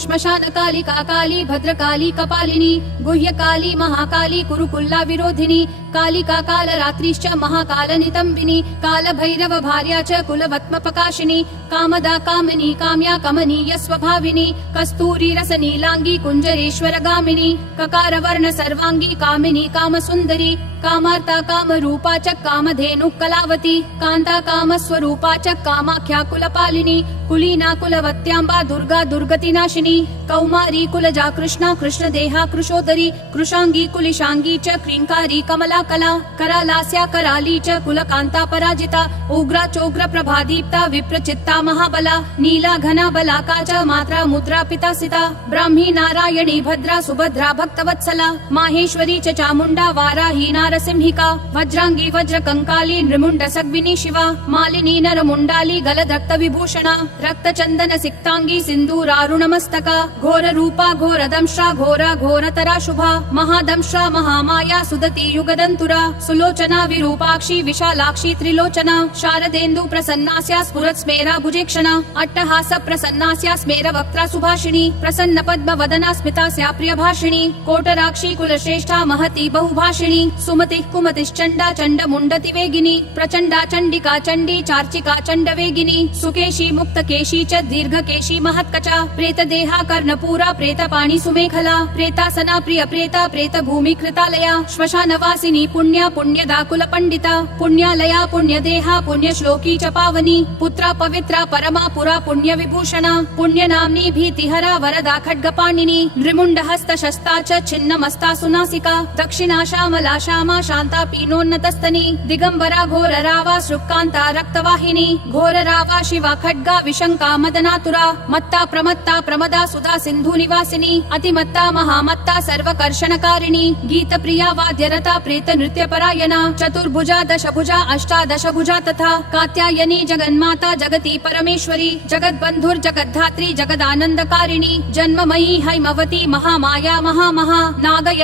श्मशानकालिका काली भद्रकाली कपालिनी गुह्यकाली महाकाली कुरुकुल्ला विरोधिनी कालिका कालरात्रिश्च महाकालनितम्बिनी कालभैरव भार्या च कुलवत्मप्रकाशिनी कामदा कामिनी काम्या कमनीय स्वभाविनी कस्तूरी रसनीलांगी कुञ्जरेश्वरगामिनी ककारवर्ण सर्वांगी कामिनी कामसुन्दरी कामार्ता कामरूपा च कामधेनु कलावती कान्ता कामस्वरूपा च कामाख्या कुलपालिनी कुलीना कुलवत्यांबा दुर्गा दुर्गतिनाशिनी कौमारी कुलजा कृष्णा कृष्णदेहा कृशोदरी कृशांगी कुलिशांगी च क्रींकारी कमला कला करालास्या कराली च कुलकांता पराजिता उग्रा चोग्र प्रभादीप्ता विप्रचित्ता महाबला नीला घना बलाका च मात्रा मुद्रा पितासिता ब्राह्मी नारायणी भद्रा सुभद्रा भक्तवत्सला माहेश्वरी च चामुंडा वाराही नारसिंहिका वज्रांगी वज्र कंकाली नृमुंड सग्विनी शिवा मालिनी नरमुंडाली गलदक्त विभूषणा रक्त चंदन सिक्तांगी सिंदूरारुणमस्तका घोर रूपा घोर दंश्रा घोरा घोरतरा शुभा महादंश्रा महामाया सुदती युगदंतुरा सुलोचना विरूपाक्षी विशालाक्षी त्रिलोचना शारदेन्दु प्रसन्नास्या स्फुरत् स्मेरा भुजेक्षणा अट्टहास प्रसन्नास्या स्मेर वक्त्रा सुभाषिणी प्रसन्न पद्म वदना स्मितास्या प्रियभाषिणी कोटराक्षी कुलश्रेष्ठा महती बहुभाषिणी सुमतिः कुमतिश्चण्डा चण्ड मुण्डति वेगिनी प्रचण्डा चण्डिका चण्डी चार्चिका चण्ड वेगिनी सुकेशी मुक्तकेशी च दीर्घकेशी महत्कचा प्रेतदेहा कर्णपूरा प्रेतपाणि सुमेखला प्रेतासना प्रिय प्रेता प्रेत भूमि कृतालया श्मशानवासिनी पुण्या पुण्यदा कुलपण्डिता पुण्यालया पुण्यदेहा पुण्यश्लोकी च पावनी पुत्रा पवित्रा परमा पुरा पुण्य विभूषणा पुण्यनाम्नी भीतिहरा वरदा खड्गपाणिनी नृमुण्डहस्त शस्ता च छिन्नमस्ता सुनासिका दक्षिणा श्यामला श्यामा शान्ता पीनोन्नतस्तनी दिगंबरा घोर रावा शुक्कान्ता रक्तवाहिनी घोर रावा शिवा खड्गा विशंका मदनातुरा मत्ता प्रमत्ता प्रमदा सुधा सिंधु निवासिनी अतिमत्ता महामत्ता सर्वकर्षणकारिणी गीत प्रिया वाद्यरता प्रेत नृत्य परायणा चतुर्भुजा दशभुजा अष्टादशभुजा तथा कात्यायनी जगन्माता जगती परमेश्वरी जगद्बंधुर जगद्धात्री जगदानंदकारिणी जन्ममयी हैमवती महामाया महामहा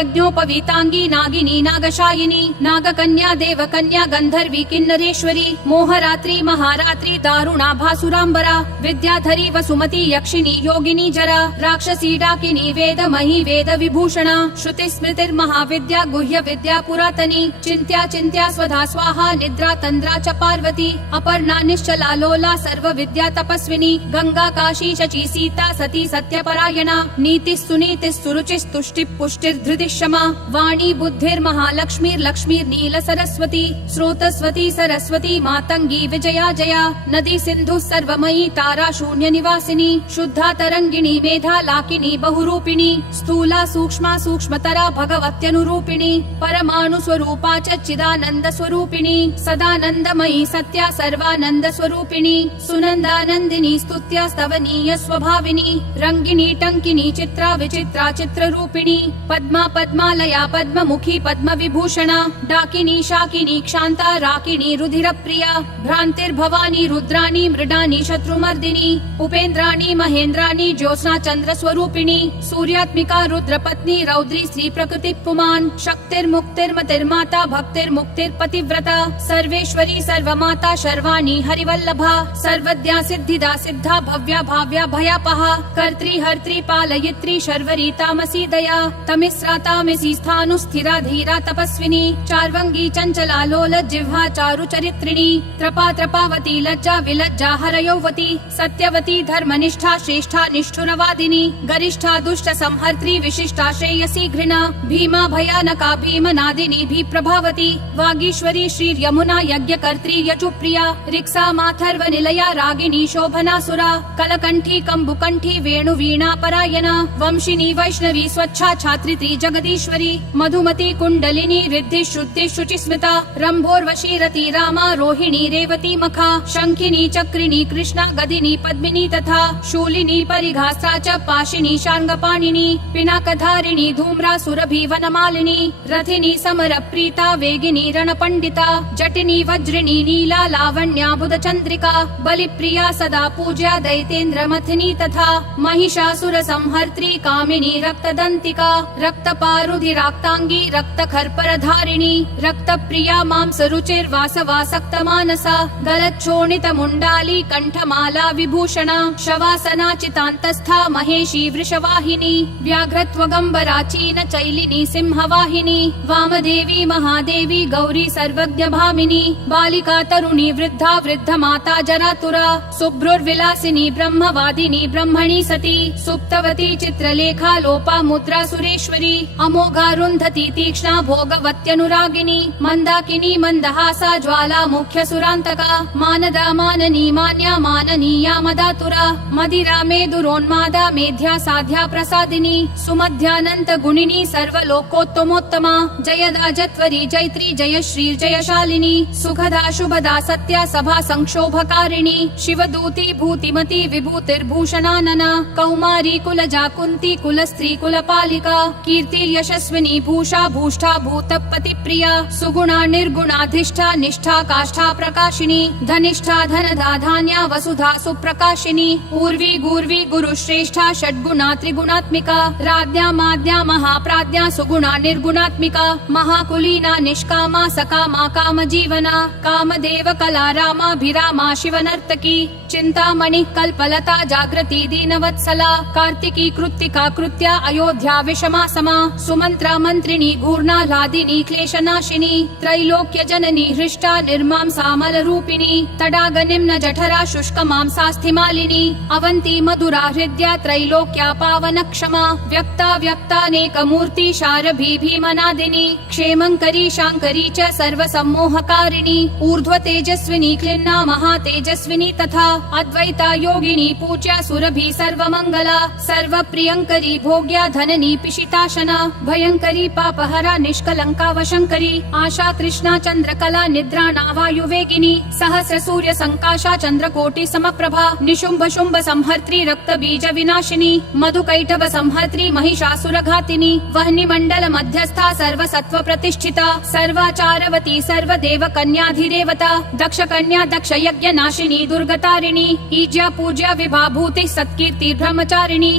नागयज्ञोपवीतांगी नागिनी नागशायिनी नागकन्या देवकन्या गंधर्वी किन्नरेश्वरी मोहरात्रि महारात्रि दारुणा भासुरांबरा विद्याधरी वसुमती यक्षिणी योगिनी जरा राक्षसी डाकिनी वेदमयी वेद विभूषणा श्रुति स्मृतिर्महाविद्या गुह्य विद्या पुरातनी चिंत्या चिंत्या स्वधा स्वाहा निद्रा तंद्रा च पार्वती अपर्णा निश्चला लोला सर्व विद्या तपस्विनी गंगा काशी शची सीता सती सत्यपरायणा नीति सुनीति सुरुचि तुष्टि पुष्टिर्धृति क्षमा वाणी बुद्धिर्महालक्ष्मीर्लक्ष्मीर् नील सरस्वती स्रोतस्वती सरस्वती मातंगी विजया जया नदी सिंधु सर्वमयी तारा शून्य निवासिनी शुद्धा तरंगिणी मेधा लाकिनी बहुरूपिणी स्थूला सूक्ष्मा सूक्ष्मतरा भगवत्यनुरूपिणी परमाणु स्वरूपा च चिदानंद स्वरूपिणी सदानंदमयी सत्या सर्वानंद स्वरूपिणी सुनंदानंदिनी स्तुत्या स्तवनीय स्वभाविनी रंगिनी टंकिनी चित्रा विचित्रा चित्र रूपिणी पद्मा पद्मालया पद्ममुखी पद्म विभूषणा डाकिनी शाकिनी क्षांता राकिनी रुधिर प्रिया भ्रांतिर्भवानी रुद्राणी मृडानी शत्रुमर्दिनी उपेन्द्राणी महेन्द्राणी ज्योत्स्ना चंद्र स्वरूपिणी सूर्यात्मिका रुद्रपत्नी रौद्री श्री प्रकृति पुमान शक्तिर्मुक्तिर्मतिर्माता भक्तिर्मुक्तिर्पतिव्रता सर्वेश्वरी सर्वमाता शर्वाणी हरिवल्लभा सर्वज्ञा सिद्धिदा सिद्धा भव्या भाव्या भयापहा कर्त्री हर्त्री पालयित्री शर्वरी तामसी दया तमिस्रा तामसी स्थानु स्थिरा धीरा तपस्विनी चार्वंगी चंचला लोल जिह्वा चारु चरित्रिणी त्रपा त्रपावती लज्जा विलज्जा हरयौवती सत्यवती धर्मनिष्ठा श्रेष्ठा निष्ठुरवादिनी गरिष्ठा दुष्ट संहर्त्री विशिष्टा श्रेयसी घृणा भीमा भयानका भीमनादिनी भी प्रभावती वागीश्वरी श्री यमुना यज्ञकर्त्री यजुप्रिया रिक्सा माथर्व निलया रागिनी शोभनासुरा कलकंठी कंबुकंठी वेणु वीणा परायणा वंशिनी वैष्णवी स्वच्छा छात्रित्री जगदीश्वरी मधुमती कुंडलिनी रिद्धि शुद्धि शुचि स्मृता रंभोर्वशी रति रामा रोहिणी रेवती मखा शंखिनी चक्रिणी कृष्णा गदिनी पद्मिनी तथा शूलिनी परिघास्त्रा च पाशिनी शार्ङ्गपाणिनी पिनाकधारिणी धूम्रा सुरभि वनमालिनी रथिनी समर प्रीता वेगिनी रणपण्डिता जटिनी वज्रिणी नीला लावण्या बुधचन्द्रिका बलिप्रिया सदा पूज्या दैतेन्द्र मथिनी तथा महिषासुर संहर्त्री कामिनी रक्तदन्तिका रक्तपारुधिराक्तांगी रक्तखर्परधारिणी रक्तप्रिया मांसरुचिर्वासवासक्तमानसा गलच्छोणितमुण्डाली कण्ठमाला विभूषणा शवासना चितान्तस्था महेशी वृषवाहिनी व्याघ्रत्वगम्बराचीन चैलिनी सिंहवाहिनी वामदेवी महादेवी गौरी सर्वज्ञभामिनी बालिका तरुणी वृद्धा वृद्धमाता जरातुरा शुभ्रुर्विलासिनी ब्रह्मवादिनी ब्रह्मणी सती सुप्तवती चित्रलेखा लोपा मुद्रा सुरेश्वरी अमोघारुन्धती तीक्ष्णा भोगवत्यनुरागिनी मन्दाकिनी मन्दहासा ज्वाला मुख्य सुरान्तका मानदा माननी मान्या माननीया मदातुरा मदिरा मेदुरोन्मादा मेध्या साध्या प्रसादिनी सुमध्यानन्त गुणिनी सर्वलोकोत्तमोत्तमा जयदा जत्वरी जैत्री जयश्री जयशालिनी सुखदा शुभदा सत्या सभा संक्षोभकारिणी शिवदूती भूतिमती विभूतिर्भूषणानना कौमारी कुलजा कुन्ती कुलस्त्री कुलपालिका कीर्ति यशस्विनी भूषा भूष्ठा भूतपति प्रिया सुगुणा निर्गुणाधिष्ठा निष्ठा काष्ठा प्रकाशिनी धनिष्ठा धनधा धान्या वसुधा सुप्रकाशिनी ऊर्वी गूर्वी गुरुश्रेष्ठा षड्गुणा त्रिगुणात्मिका राज्ञा माद्या महाप्राज्ञा सुगुणा निर्गुणात्मिका महाकुलीना निष्कामा सकामा कामजीवना कामदेव कला रामाभिरामा शिवनर्तकी चिंतामणि कल्पलता जागृति दीनवत्सला कार्तिकी कृत्तिका कृत्या अयोध्या विषमा समा सुमंत्रा मंत्रिणी घूर्णाह्लादिनी क्लेशनाशिनी त्रैलोक्य जननी हृष्टा निर्मां सामल रूपिणी तडाग निम्न जठरा शुष्क मांसास्थिमालिनी अवंती मधुरा हृद्या त्रैलोक्या पावन क्षमा व्यक्ता व्यक्तानेक मूर्ति शारभी भीमनादिनी क्षेमंकरी शांकरी च सर्व सम्मोहकारिणी ऊर्ध्व तेजस्विनी क्लिन्ना महातेजस्विनी तथा अद्वैता योगिनी पूज्या सुरभि सर्वमंगला सर्वप्रियंकरी भोग्या धननी पिशिताशना भयंकरी पापहरा निष्कलंका वशंकरी आशा तृष्णा चंद्रकला निद्राणा वायुवेगिनी सहस्र सूर्य संकाशा चंद्रकोटि समप्रभा निशुंभ शुंभ संहर्त्री रक्त बीज विनाशिनी मधुकैटभ संहर्त्री महिषासुर घातिनी वह्नि मंडल मध्यस्था सर्व सत्व प्रतिष्ठिता सर्वाचारवती सर्वदेव कन्याधिदेवता दक्ष कन्या दक्ष यज्ञ नाशिनी दुर्गतारिणी ईज्या पूज्या विभाभूति सत्कीर्ति ब्रह्मचारिणी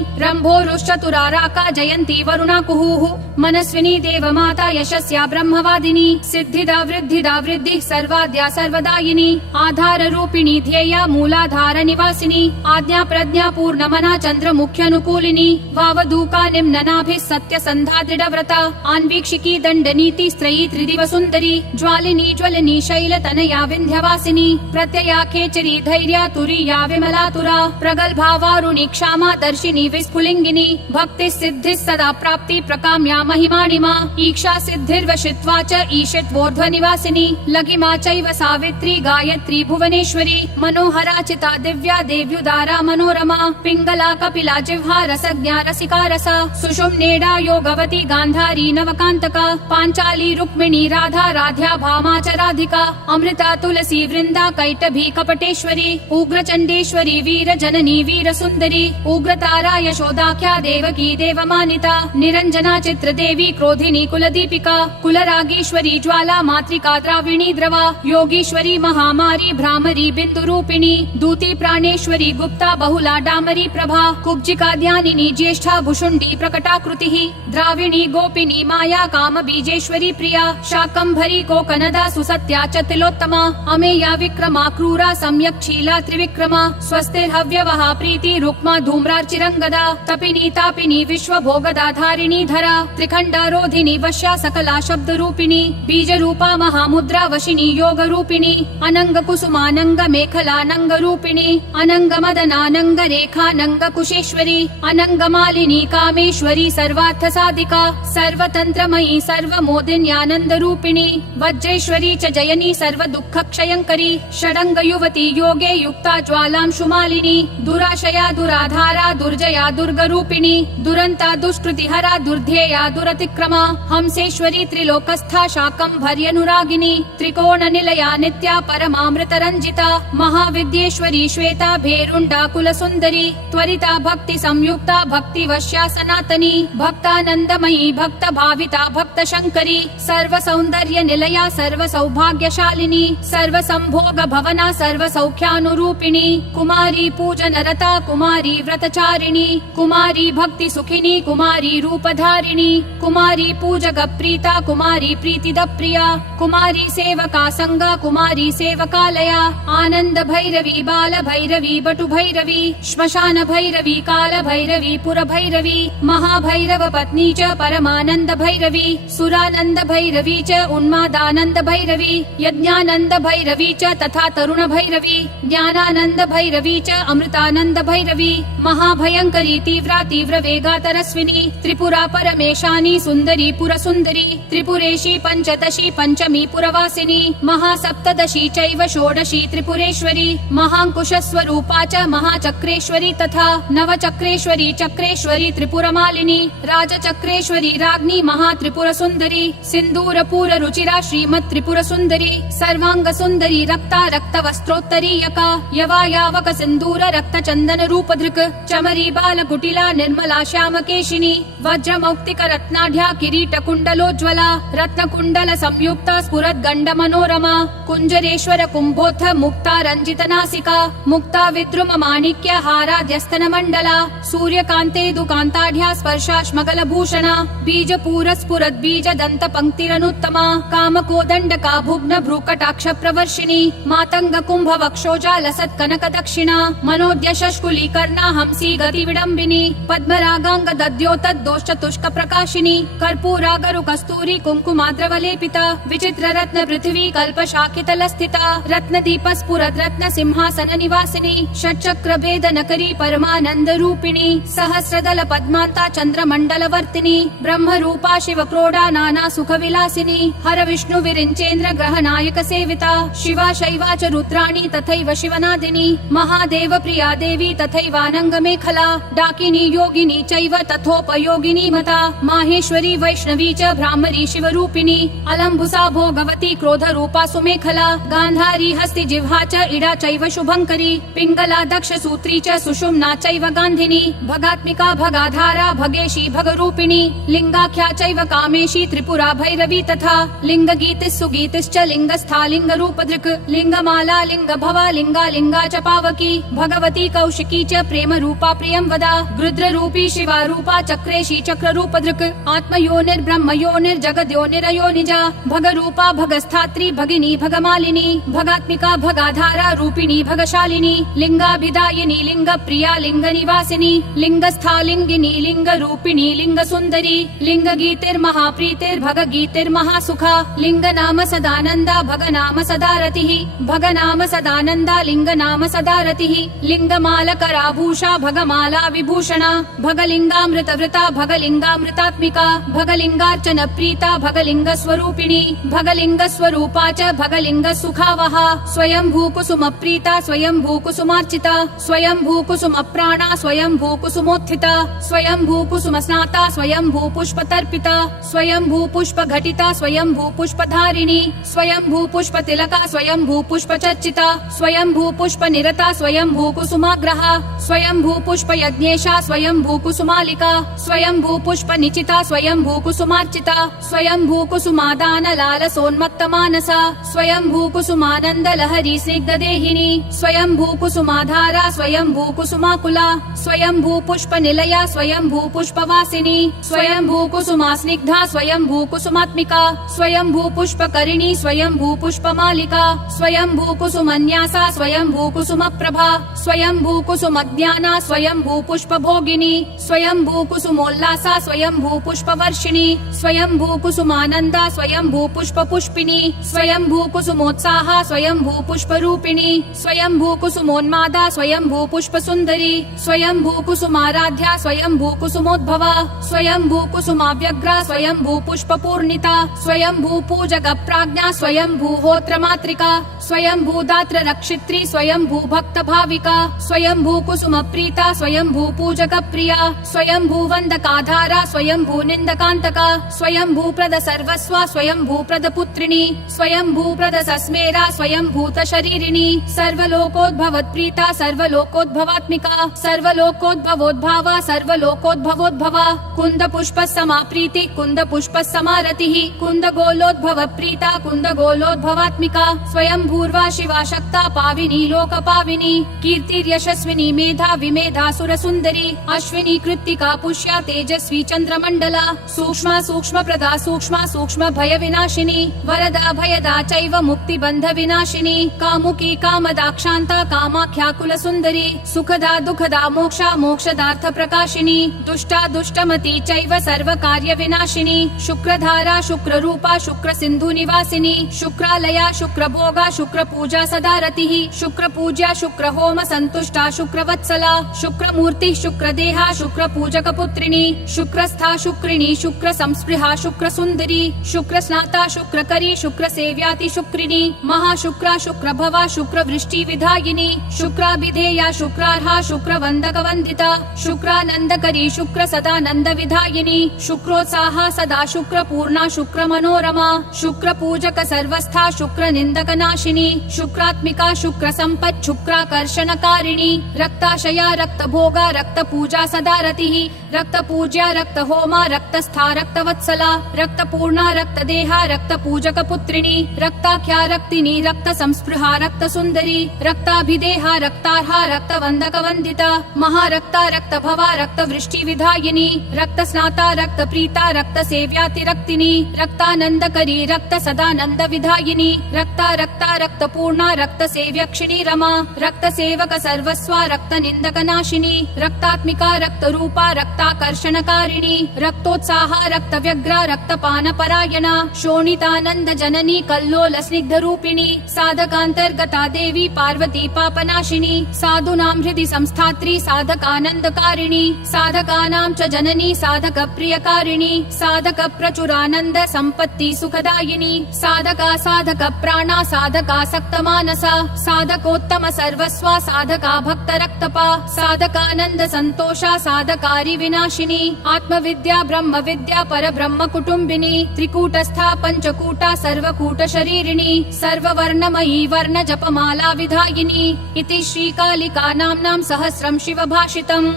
रंभोरुश्चतुराराका जयंती वरुणा कुहुः मनस्विनी देवमाता यशस्या ब्रह्मवादिनी सिद्धिदा वृद्धिदा वृद्धि सर्वाद्या सर्वदायिनी आधार रूपिणी ध्येया मूलाधार निवासिनी आज्ञा प्रज्ञा पूर्णमना चंद्र मुख्यानुकूलिनी वावधूका निम्ननाभिः सत्य संधा दृढव्रता आन्वीक्षिकी दंडनीति स्त्रयी त्रिदिव सुंदरी ज्वालिनी ज्वलिनी शैल तनया विंध्यवासिनी प्रत्यया खेचरी धैर्या तुरीया विमलातुरा प्रगल्भा वारुणी क्षामा दर्शिनी विस्फुलिंगिनी भक्ति सिद्धि सदा प्राप्ति प्रकाम्या महिमाणिमा ईक्षा सिद्धिर्वशित्वा च ईशित्वोर्ध्व निवासिनी लघिमा चैव सावित्री गायत्री भुवनेश्वरी मनोहरा चिता दिव्या देव्युदारा मनोरमा पिंगला कपिला जिह्वा रसज्ञा रसिका रसा सुषुम्नेडा योगवती गांधारी नवकांतका पांचाली रुक्मिणी राधा राध्या भामा च राधिका अमृता तुलसी वृंदा कैटभी कपटेश्वरी उग्रचंडेश्वरी वीर जननी वीर सुंदरी उग्रतारा यशोदाख्या देवकी देवमानिता निरंजना चित्रदेवी क्रोधिनी कुलदीपिका कुलरागीश्वरी ज्वाला मातृका द्राविणी द्रवा योगीश्वरी महामारी भ्रामरी बिंदुरूपिणी दूती प्राणेश्वरी गुप्ता बहुला डामरी प्रभा कुब्जिका ध्यानिनी ज्येष्ठा भुषुंडी प्रकटाकृतिः द्राविणी गोपिनी माया काम बीजेश्वरी प्रिया शाकंभरी कोकनदा सुसत्या च तिलोत्तमा अमेया विक्रमा क्रूरा सम्यक् शीला त्रिविक्रमा स्वस्तिर्हव्यवहा प्रीति रुक्मा धूम्रार्चिरंगदा तपिनी तापिनी विश्व भोगदा धारिणी धरा त्रिखंडारोधिनी वश्या सकला शब्द रूपिणी बीज रूपा महामुद्रा वशिनी योग रूपिणी अनंग कुसुमानंग मेखलानंग रूपिणी अनंग मदनानंग रेखानंग कुशेश्वरी अनंग मालिनी कामेश्वरी सर्वार्थ साधिका सर्वतंत्रमयी सर्वमोदिन्यानंद रूपिणी वज्रेश्वरी च जयनी सर्व दुःख क्षयंकरी षडंग युवती योगे युक्ता ज्वालांशुमालिनी दुराशया दुराधारा दुर्जया दुर्ग रूपिणी दुरंता दुष्कृतिहरा दुर्ध्येया दुरतिक्रमा हंसेश्वरी त्रिपुरेश्वरी त्रिलोकस्था शाकम्भर्यनुरागिनी त्रिकोणनिलया नित्या परमामृतरञ्जिता महाविद्येश्वरी श्वेता भेरुण्डाकुलसुन्दरी त्वरिता भक्ति संयुक्ता भक्तिवश्या सनातनी भक्तानन्दमयी भक्तभाविता भक्तशङ्करी सर्वसौन्दर्यनिलया सर्वसौभाग्यशालिनी सर्वसम्भोगभवना सर्वसौख्यानुरूपिणी कुमारी पूजनरता कुमारी व्रतचारिणी कुमारी भक्तिसुखिनी कुमारी रूपधारिणी कुमारी पूजकप्रीता कुमारी प्रीतिदप्रिया कुमारी सेवका संगा कुमारी सेवकालया आनन्द भैरवी बाल भैरवी बटु भैरवी श्मशान भैरवी काल भैरवी पुर भैरवी महाभैरव पत्नी च परमानन्द भैरवी सुरानन्द भैरवी च उन्मादानन्द भैरवी यज्ञानन्द भैरवी च तथा तरुण भैरवी ज्ञानानन्द भैरवी च अमृतानन्द भैरवी महाभयंकरी तीव्रा तीव्र वेगा तरस्विनी त्रिपुरा परमेशानी सुन्दरी पुरसुन्दरी त्रिपुरेशी पंचदशी पंचमी पुरवासिनी महासप्तदशी चैव षोडशी त्रिपुरेश्वरी महांकुशस्वरूपा च महाचक्रेश्वरी तथा नवचक्रेश्वरी चक्रेश्वरी त्रिपुरमालिनी राजचक्रेश्वरी राज्ञी महात्रिपुरसुन्दरी सिन्दूरपूर रुचिरा श्रीमत् त्रिपुरसुन्दरी सर्वांग सुन्दरी रक्ता रक्तवस्त्रोत्तरीयका यवायावक सिन्दूर रक्तचन्दन रूपधृक् चमरी बालकुटिला निर्मला श्यामकेशिनी वज्रमौक्तिक रत्नाढ्या किरीटकुण्डलोज्ज्वला रत्नकुण्डल संयुक्ता स्फुरद्गण्ड मनोरमा कुञ्जरेश्वर कुम्भोत्थ मुक्ता रञ्जितनासिका मुक्ता विद्रुम माणिक्य हाराद्यस्तन मण्डला सूर्यकान्तेदुकान्ताढ्या स्पर्शाश्मगलभूषणा बीजपूर स्फुरद्बीज दन्त पङ्क्तिरनुत्तमा कामकोदण्डका भुग्न भ्रूकटाक्ष प्रवर्षिणी मातङ्ग कुम्भ वक्षोजा लसत् कनक दक्षिणा मनोद्य शष्कुलीकर्णा हंसी गति विडम्बिनी पद्मरागाङ्ग दद्योतद्दोश्चतुष्क प्रकाशिनी कर्पूरागरु कस्तूरी कुङ्कुमाद्रवलेपिता विचित्र रत्न पृथिवी कल्पशाखितल स्थिता रत्नदीप स्फुरद् रत्न सिंहासन निवासिनी षट्चक्र भेदनकरी परमानन्द रूपिणी सहस्रदल पद्मान्ता चन्द्रमण्डलवर्तिनी ब्रह्मरूपा शिव प्रोढा नाना सुख विलासिनी हर विष्णु विरिञ्चेन्द्र ग्रह नायक सेविता शिवा शैवा च रुद्राणी तथैव शिवनादिनी महादेव प्रिया देवी तथैवानङ्ग मेखला डाकिनी योगिनी चैव तथोपयोगिनी मता माहेश्वरी वैष्णवी च भ्रामरी शिवरूपिणी अलम्बुसा भोगवती क्रोध रूपा सुमेखला गान्धारी हस्ति जिह्वा च इडा चैव शुभङ्करी पिङ्गला दक्ष सूत्री च सुषुम्ना चैव गान्धिनी भगात्मिका भगाधारा भगेशी भगरूपिणी लिङ्गाख्या चैव कामेशी त्रिपुरा भैरवी तथा लिङ्गगीतिः सुगीतिश्च लिङ्गस्था लिङ्गरूपधृक् लिङ्गमाला लिङ्गभवा लिङ्गा च पावकी भगवती कौशिकी च प्रेम रूपा प्रियं वदा गृध्ररूपी शिवा रूपा चक्रेशी चक्ररूपधृक् आत्मयोनिर्ब्रह्म योनिर्जगद्योनिरयोनिजा भगरूपा भगस्थात्री भगिनी भगमालिनी भगात्मिका भगाधारा रूपिणी भगशालिनी लिङ्गाभिदायिनी लिङ्गप्रिया लिङ्गनिवासिनी लिङ्गस्था लिङ्गिनी लिङ्गरूपिणी लिङ्गसुन्दरी लिङ्गगीतिर्महाप्रीतिर्भगगीतिर्महासुखा लिङ्गनाम सदानन्दा भगनाम सदारतिः भगनाम सदानन्दा लिङ्गनाम सदारतिः लिङ्गमालकराभूषा भगमाला विभूषणा भगलिङ्गामृतवृता भगलिङ्गामृतात्मिका भगलिङ्गार्चन प्रीता भगलिङ्गस्वरूपिणी भगलिङ्गस्वरूपा च भगलिङ्गसुखावहा स्वयंभूकुसुम प्रीता स्वयंभूकुसुमार्चिता स्वयंभूकुसुमप्राणा स्वयंभूकुसुमोत्थिता स्वयंभूकुसुमस्नाता स्वयंभूपुष्पतर्पिता स्वयंभूपुष्पघटिता स्वयंभूपुष्पधारिणी स्वयंभूपुष्पतिलका स्वयंभूपुष्पचर्चिता स्वयंभूपुष्पनिरता स्वयंभूकुसुमाग्रहा स्वयंभूपुष्पयज्ञेशा स्वयंभूकुसुमालिका स्वयंभूपुष्पनिचिता स्वयंभूकुसुमार्चिता स्वयंभूकुसुमादानलालसोन्मत्तमानसा स्वयंभूकुसुमानन्द लहरी स्निग्धदेहिनी स्वयंभूकुसुमाधारा स्वयंभूकुसुमाकुला स्वयंभूपुष्पनिलया स्वयंभूपुष्पवासिनी स्वयंभूकुसुमास्निग्धा स्वयंभूकुसुमात्मिका स्वयंभूपुष्पकरिणी स्वयंभूपुष्पमालिका स्वयंभूकुसुमन्यासा स्वयंभूकुसुमप्रभा स्वयंभूकुसुमज्ञाना स्वयंभूपुष्पभोगिनी स्वयंभूकुसुमोल्लासा स्वयंभूपुष्पवर्षिणी स्वयंभूकुसुमानन्दा स्वयंभूपुष्पपुष्पिणी स्वयंभूकुसुमोत्साहा स्वयंभूपुष्परूपिणी स्वयंभूकुसुमोन्मादा स्वयंभूपुष्पसुन्दरी स्वयंभूकुसुमाराध्या स्वयंभूकुसुमोद्भवा स्वयंभूकुसुमाव्यग्रा स्वयंभूपुष्पपूर्णिता स्वयंभूपूजकप्राज्ञा स्वयंभूहोत्रमात्रिका स्वयंभूदात्र रक्षित्री स्वयंभूभक्तभाविका स्वयंभूकुसुमप्रीता स्वयंभूपूजकप्रिया स्वयंभूवन्दकाधारा स्वयंभूनिन्दकान्तका स्वयं स्वयंभूप्रद सर्वस्वा स्वयंभूप्रद पुत्रिणी स्वयंभूप्रद सस्मेरा स्वयंभूत शरीरिणी सर्वलोकोद्भवत्प्रीता सर्वलोकोद्भवात्मिका सर्वलोकोद्भवोद्भावा सर्वलोकोद्भवोद्भवा कुंद पुष्प समाप्रीति कुंद पुष्प समारतिः कुंद गोलोद्भव प्रीता कुंद गोलोद्भवात्मिका स्वयंभूर्वा शिवा शक्ता पाविनी लोकपाविनी कीर्तिर्यशस्विनी मेधा विमेधा सुरसुंदरी अश्विनी कृत्तिका पुष्या तेजस्वी चंद्रमंडला सूक्ष्मा सूक्ष्म प्रदा सूक्ष्मा सूक्ष्म भय विनाशिनी वरदा भयदा चैव मुक्ति बंध विनाशिनी कामुकी कामदा क्षांता कामाख्या कुल सुंदरी सुखदा दुखदा मोक्षा मोक्षदार्थ प्रकाशिनी दुष्टा दुष्टमती चैव सर्व कार्य विनाशिनी शुक्रधारा शुक्र रूपा शुक्र सिंधु निवासिनी शुक्रालया शुक्र भोगा शुक्र पूजा सदा रतिः शुक्र पूज्या शुक्र होम संतुष्टा शुक्र वत्सला शुक्र मूर्ति शुक्र देहा शुक्र पूजक पुत्रिणी शुक्रस्था शुक्रिणी शुक्र संस्पृहा शुक्र सुंदरी शुक्र स्नाता शुक्र करी शुक्र सेव्याति शुक्रिणी महाशुक्रा शुक्र भवा शुक्र वृष्टि विधायिनी शुक्राभिधेया शुक्रार्हा शुक्र वंदक वंदिता शुक्रानंदकरी शुक्र सदानंद विधायिनी शुक्रोत्साहा सदा शुक्र पूर्णा शुक्र मनोरमा शुक्र पूजक सर्वस्था शुक्र निंदक नाशिनी शुक्रात्मिका शुक्र संपत् शुक्राकर्षणकारिणी रक्ताशया रक्त भोगा रक्त पूजा सदा रतिः रक्त पूज्या रक्त होमा रक्तस्था रक्त वत्सला रक्त पूर्णा रक्त देहा रक्त पूजक पुत्रिणी रक्ताख्या रक्तिनी रक्त संस्पृहा रक्त सुंदरी रक्ताभिदेहा रक्तार्हा रक्त वंदक वंदिता महारक्ता रक्त भवा रक्त वृष्टि विधायिनी रक्त स्नाता रक्त प्रीता रक्त सेव्याति रक्तिनी रक्तानंदकरी रक्त सदानंद विधायिनी रक्ता रक्ता रक्त पूर्णा रक्त सेव्यक्षिणी रमा रक्त सेवक सर्वस्वा रक्त निंदक नाशिनी रक्तात्मिका रक्त रूपा रक्ताकर्षणकारिणी रक्तोत्साहा रक्त व्यग्रा रक्तपान परायणा शोणितानंद जननी कल्लोल स्निग्ध रूपिणी साधकांतर्गता देवी पार्वती पापनाशिनी साधूनां हृदि संस्थात्री साधकानंदकारिणी साधकानां च जननी साधक प्रियकारिणी साधक प्रचुरानंद संपत्ति सुखदायिनी साधका साधक प्राणा साधका सक्तमानसा साधकोत्तम सर्वस्वा साधका भक्त रक्तपा साधकानंद संतोषा साधकारी विनाशिनी आत्मविद्या ब्रह्म विद्या परब्रह्म कुटुंबिनी त्रिकूटस्था पंचकूटा सर्वकूट शरीरिणी सर्ववर्णमयी वर्ण जपमाला विधायिनी इति श्रीकालिका नाम्नां सहस्रं शिवभाषितम्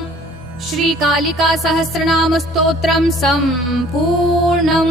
श्रीकालिका सहस्रनाम स्तोत्रं सम्पूर्णम्।